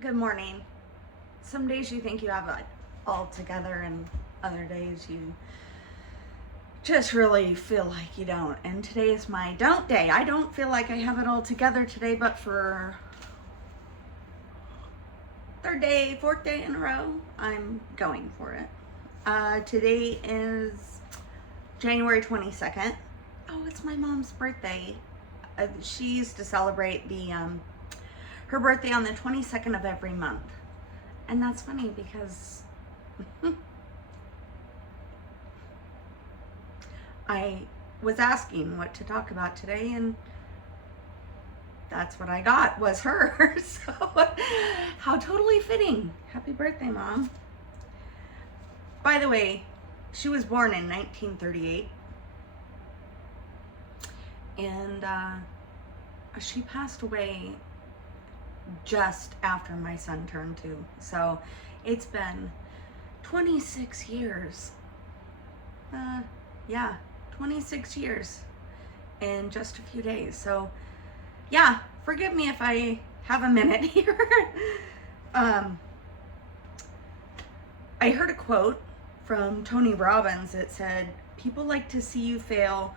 Good morning. Some days you think you have it all together, and other days you just really feel like you don't. And today is my don't day. I don't feel like I have it all together today, but for third day, fourth day in a row, I'm going for it. Today is January 22nd. Oh, it's my mom's birthday. She used to celebrate her birthday on the 22nd of every month. And that's funny because I was asking what to talk about today, and that's what I got was her. So, how totally fitting. Happy birthday, Mom. By the way, she was born in 1938, and she passed away just after my son turned 2. So it's been 26 years. Yeah, 26 years in just a few days. So yeah, forgive me if I have a minute here. I heard a quote from Tony Robbins that said, people like to see you fail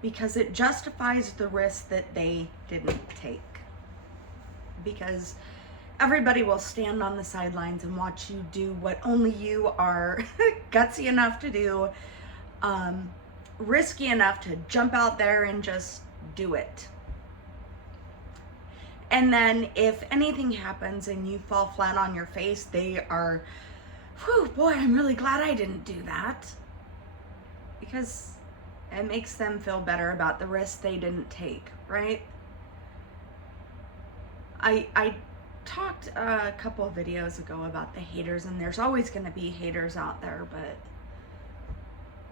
because it justifies the risk that they didn't take. Because everybody will stand on the sidelines and watch you do what only you are gutsy enough to do, risky enough to jump out there and just do it. And then if anything happens and you fall flat on your face, they are, whew, boy, I'm really glad I didn't do that. Because it makes them feel better about the risk they didn't take, right? I talked a couple of videos ago about the haters, and there's always going to be haters out there, but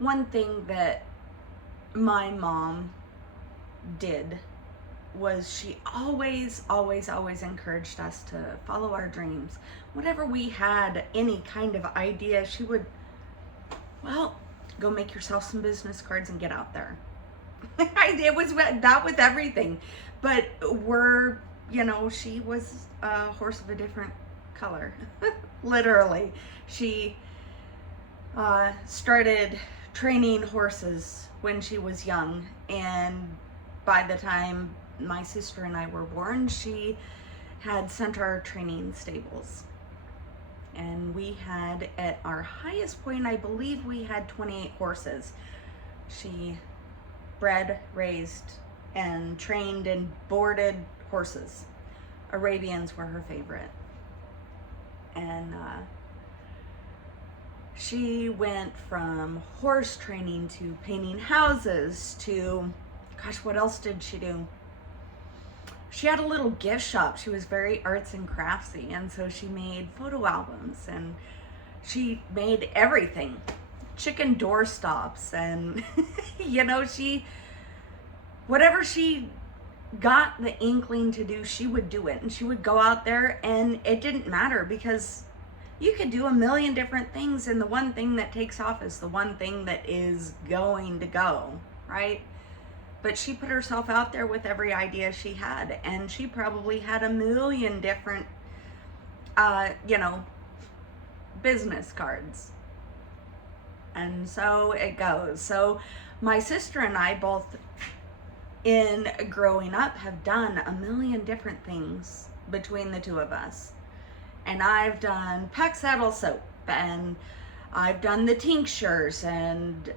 one thing that my mom did was she always encouraged us to follow our dreams. Whenever we had any kind of idea, she would, well, go make yourself some business cards and get out there. It was that with everything, but she was a horse of a different color. Literally. She started training horses when she was young, and by the time my sister and I were born, she had centaur training stables. And we had, at our highest point, I believe we had 28 horses. She bred, raised, and trained and boarded horses. Arabians were her favorite. And she went from horse training to painting houses to, gosh, what else did she do? She had a little gift shop. She was very arts and craftsy, and so she made photo albums, and she made everything. Chicken doorstops, and whatever she got the inkling to do, she would do it. And she would go out there, and it didn't matter, because you could do a million different things, and the one thing that takes off is the one thing that is going to go, right? But she put herself out there with every idea she had, and she probably had a million different business cards. And so it goes. So my sister and I both, in growing up, have done a million different things between the two of us. And I've done pack saddle soap, and I've done the tinctures, and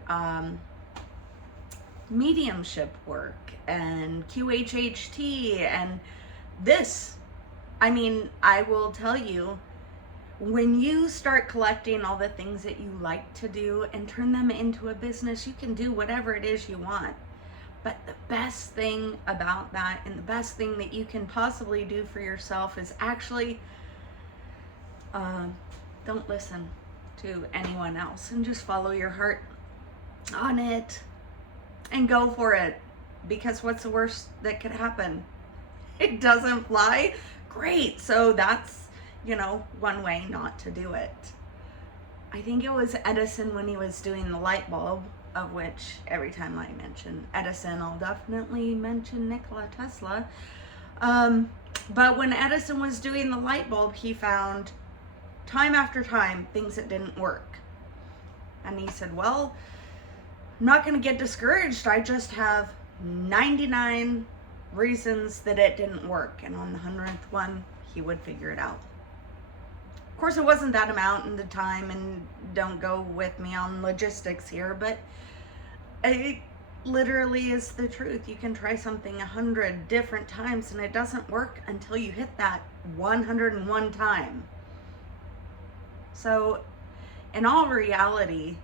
mediumship work, and QHHT, and this. I mean, I will tell you, when you start collecting all the things that you like to do and turn them into a business, you can do whatever it is you want. But the best thing about that, and the best thing that you can possibly do for yourself, is actually don't listen to anyone else, and just follow your heart on it and go for it. Because what's the worst that could happen? It doesn't fly? Great. So that's, one way not to do it. I think it was Edison, when he was doing the light bulb, of which every time I mention Edison, I'll definitely mention Nikola Tesla. But when Edison was doing the light bulb, he found time after time things that didn't work. And he said, well, I'm not going to get discouraged. I just have 99 reasons that it didn't work. And on the 100th one, he would figure it out. Of course, it wasn't that amount in the time, and don't go with me on logistics here, but it literally is the truth. You can try something 100 different times and it doesn't work until you hit that 101 time. So in all reality,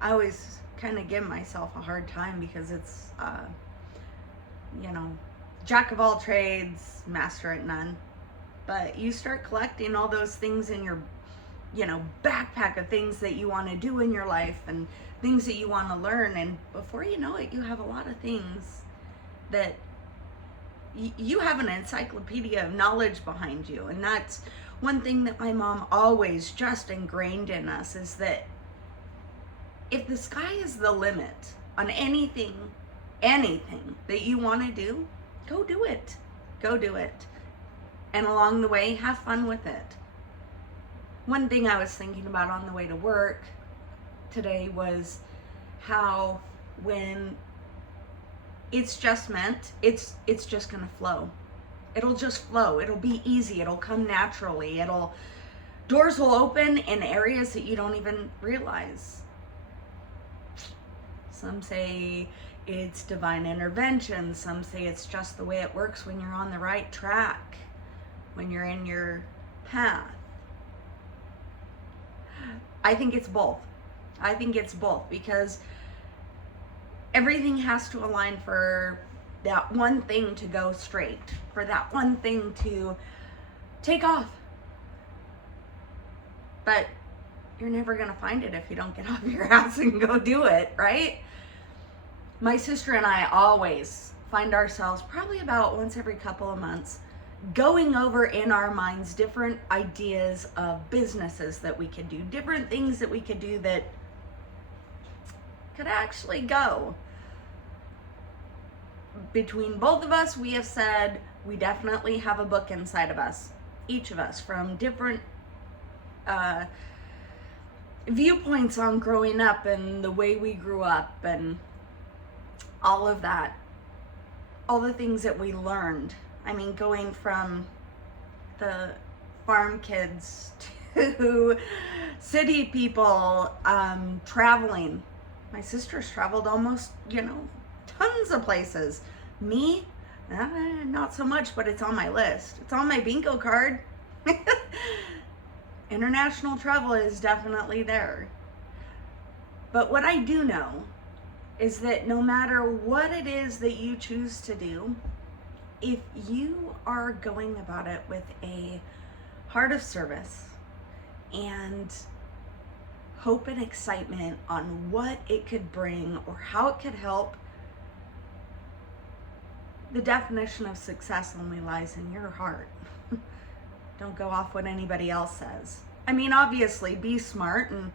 I always kind of give myself a hard time because it's, jack of all trades, master at none. But you start collecting all those things in your, backpack of things that you want to do in your life and things that you want to learn. And before you know it, you have a lot of things that you have an encyclopedia of knowledge behind you. And that's one thing that my mom always just ingrained in us, is that if the sky is the limit on anything that you want to do, go do it. Go do it. And along the way, have fun with it. One thing I was thinking about on the way to work today was how when it's just meant, it's just gonna flow. It'll just flow. It'll be easy. It'll come naturally. Doors will open in areas that you don't even realize. Some say it's divine intervention. Some say it's just the way it works when you're on the right track, when you're in your path. I think it's both. I think it's both, because everything has to align for that one thing to go straight, for that one thing to take off. But you're never going to find it if you don't get off your ass and go do it, right? My sister and I always find ourselves probably about once every couple of months going over in our minds different ideas of businesses that we could do, different things that we could do that could actually go. Between both of us, we have said we definitely have a book inside of us, each of us, from different viewpoints on growing up and the way we grew up and all of that, all the things that we learned. I mean, going from the farm kids to city people, traveling. My sister's traveled almost, tons of places. Me, not so much, but it's on my list. It's on my bingo card. International travel is definitely there. But what I do know is that no matter what it is that you choose to do, if you are going about it with a heart of service and hope and excitement on what it could bring or how it could help, the definition of success only lies in your heart. Don't go off what anybody else says. I mean, obviously, be smart, and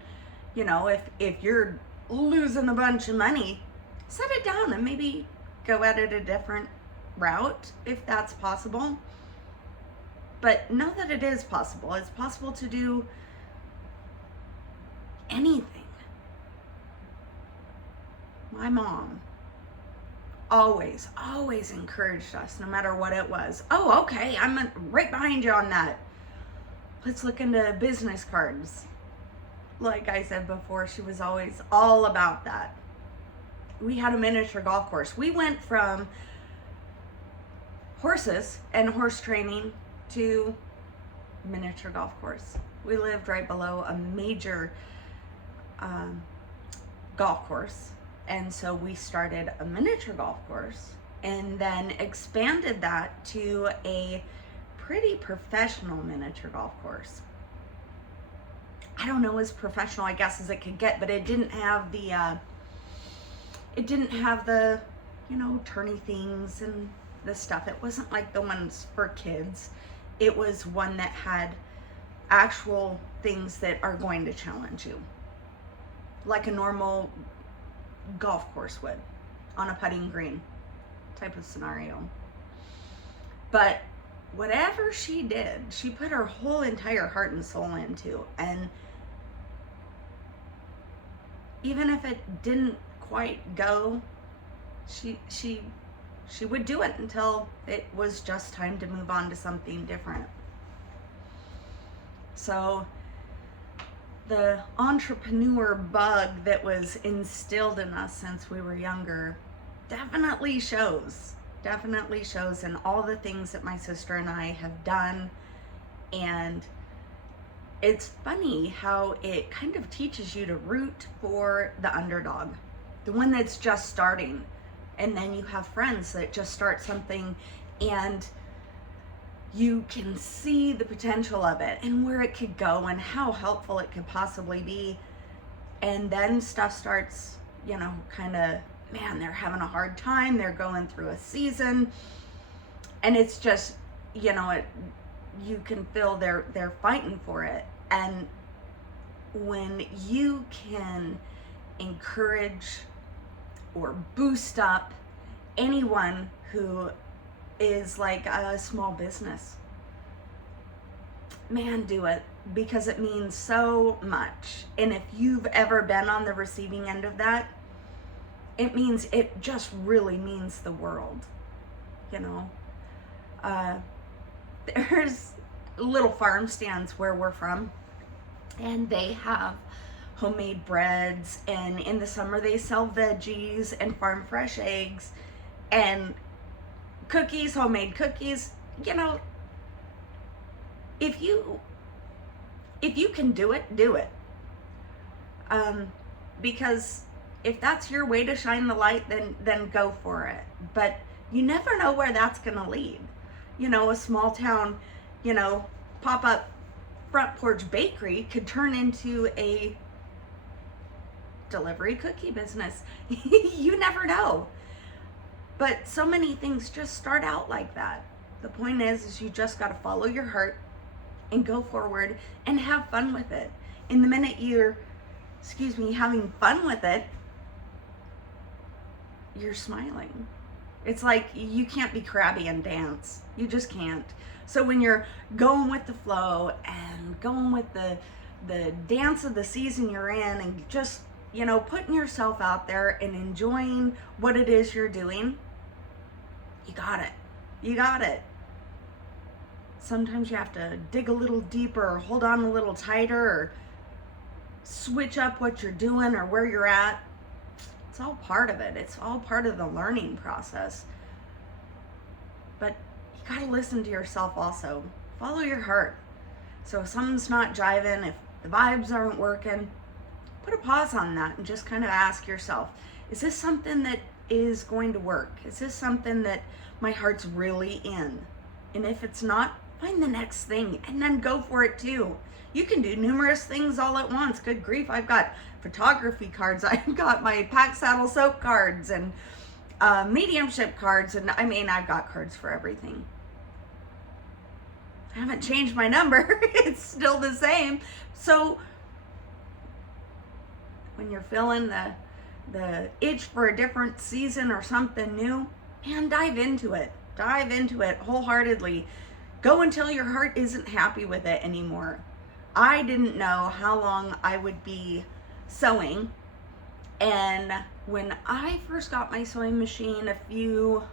if you're losing a bunch of money, set it down and maybe go at it a different route if that's possible. But know that it is possible. It's possible to do anything. My mom always encouraged us, no matter what it was. Oh, okay, I'm right behind you on that. Let's look into business cards. Like I said before, she was always all about that. We had a miniature golf course. We went from horses and horse training to miniature golf course. We lived right below a major golf course, and so we started a miniature golf course and then expanded that to a pretty professional miniature golf course. I don't know, as professional, I guess, as it could get, but it didn't have the tourney things and the stuff. It wasn't like the ones for kids. It was one that had actual things that are going to challenge you, like a normal golf course would on a putting green type of scenario. But whatever she did, she put her whole entire heart and soul into. And even if it didn't quite go, she would do it until it was just time to move on to something different. So the entrepreneur bug that was instilled in us since we were younger definitely shows in all the things that my sister and I have done. And it's funny how it kind of teaches you to root for the underdog, the one that's just starting. And then you have friends that just start something and you can see the potential of it and where it could go and how helpful it could possibly be. And then stuff starts, kind of, man, they're having a hard time. They're going through a season. And it's just, you can feel they're fighting for it. And when you can encourage or boost up anyone who is like a small business, man, do it, because it means so much. And if you've ever been on the receiving end of that, it just really means the world. There's little farm stands where we're from, and they have homemade breads, and in the summer they sell veggies and farm fresh eggs and cookies, homemade cookies. If you can do it, do it. Because if that's your way to shine the light, then go for it. But you never know where that's gonna lead. A small town, pop-up front porch bakery could turn into a delivery cookie business. You never know. But so many things just start out like that. The point is you just got to follow your heart and go forward and have fun with it. In the minute you're, having fun with it, you're smiling. It's like you can't be crabby and dance. You just can't. So when you're going with the flow and going with the dance of the season you're in, and just, putting yourself out there and enjoying what it is you're doing, you got it. You got it. Sometimes you have to dig a little deeper, or hold on a little tighter, or switch up what you're doing or where you're at. It's all part of it. It's all part of the learning process. But you got to listen to yourself also. Follow your heart. So if something's not jiving, if the vibes aren't working, put a pause on that and just kind of ask yourself, is this something that is going to work? Is this something that my heart's really in? And if it's not, find the next thing and then go for it too. You can do numerous things all at once. Good grief, I've got photography cards, I've got my pack saddle soap cards, and mediumship cards, and I've got cards for everything. I haven't changed my number. It's still the same. So when you're feeling the itch for a different season or something new, man, dive into it. Dive into it wholeheartedly. Go until your heart isn't happy with it anymore. I didn't know how long I would be sewing, and when I first got my sewing machine a few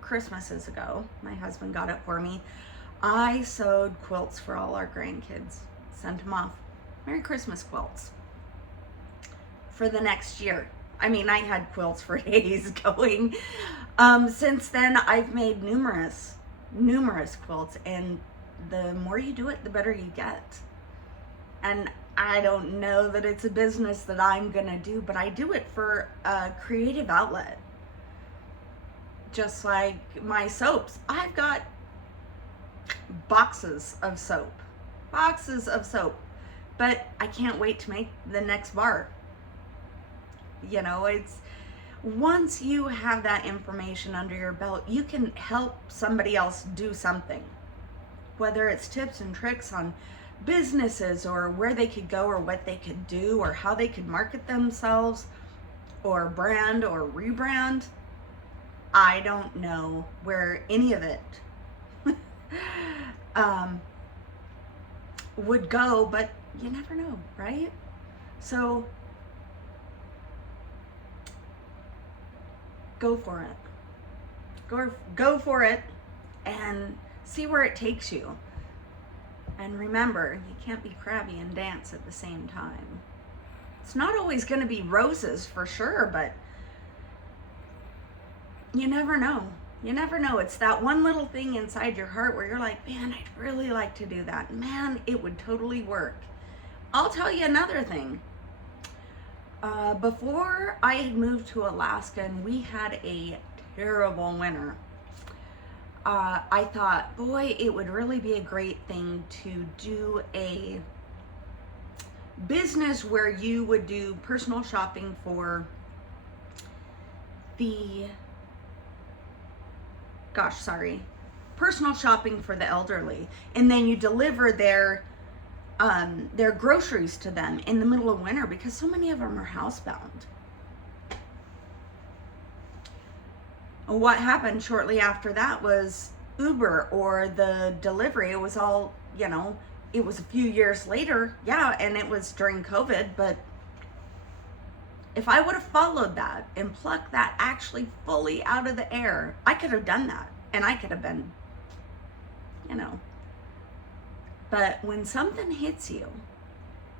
Christmases ago, my husband got it for me, I sewed quilts for all our grandkids. Sent them off. Merry Christmas quilts. For the next year. I had quilts for days going. Since then, I've made numerous quilts, and the more you do it, the better you get. And I don't know that it's a business that I'm gonna do, but I do it for a creative outlet. Just like my soaps. I've got boxes of soap, but I can't wait to make the next bar. It's once you have that information under your belt, you can help somebody else do something, whether it's tips and tricks on businesses or where they could go or what they could do or how they could market themselves or brand or rebrand. I don't know where any of it would go, but you never know, right? So go for it. Go for it and see where it takes you. And remember, you can't be crabby and dance at the same time. It's not always going to be roses for sure, but you never know. You never know. It's that one little thing inside your heart where you're like, man, I'd really like to do that. Man, it would totally work. I'll tell you another thing. Before I had moved to Alaska and we had a terrible winter, I thought, boy, it would really be a great thing to do a business where you would do personal shopping for personal shopping for the elderly, and then you deliver their groceries to them in the middle of winter because so many of them are housebound. What happened shortly after that was Uber or the delivery. It was all, it was a few years later, yeah, and it was during COVID, but if I would have followed that and plucked that actually fully out of the air, I could have done that, and I could have been, But when something hits you,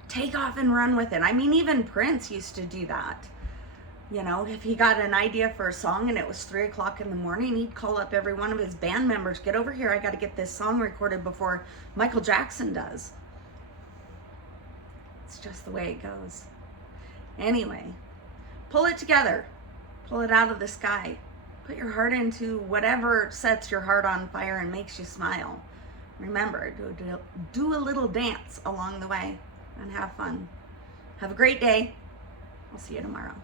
take off and run with it. I mean, even Prince used to do that. If he got an idea for a song and it was 3:00 in the morning, he'd call up every one of his band members, get over here, I got to get this song recorded before Michael Jackson does. It's just the way it goes. Anyway, pull it together. Pull it out of the sky. Put your heart into whatever sets your heart on fire and makes you smile. Remember, do a little dance along the way and have fun. Have a great day. I'll see you tomorrow.